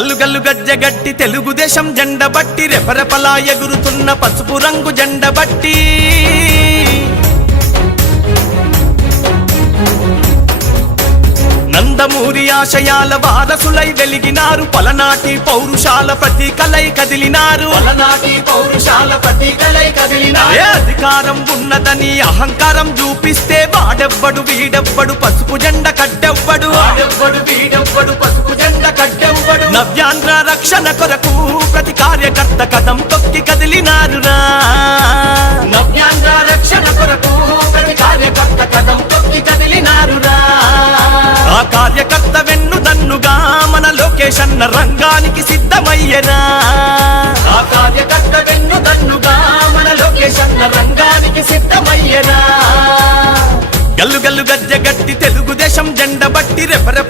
గల్లు గల్లు గజ్జగట్టి తెలుగుదేశం జెండ బట్టి రెపరెపలా ఎగురుతున్న పసుపు రంగు జెండ బట్టి నందమూరి ఆశయాల వారసులై వెలిగినారు పలనాటి పౌరుషాల ప్రతీకలై కదిలినారు అధికారం ఉన్నదని అహంకారం చూపిస్తే వాడెవ్వడు వీడెవ్వడు పసుపు జెండ కట్టెవ్వడు నవ్యాంధ్ర రక్షణ కొరకు ప్రతి కార్యకర్త కథం తొక్కి కదిలినారురా నవ్యాంధ్ర రక్షణ కొరకు ప్రతి కార్యకర్త కథం తొక్కి కదిలినారురా ఆ కార్యకర్త వెన్నుదన్నుగా మన లోకేష్ అన్న రంగానికి సిద్ధమయ్యరా ఆ కార్యకర్త వెన్నుదన్నుగా మన లోకేష్ అన్న రంగానికి సిద్ధమయ్యరా గల్లు గల్లు గజ్జగట్టి తెలుగుదేశం జెండ బట్టి రెపరెప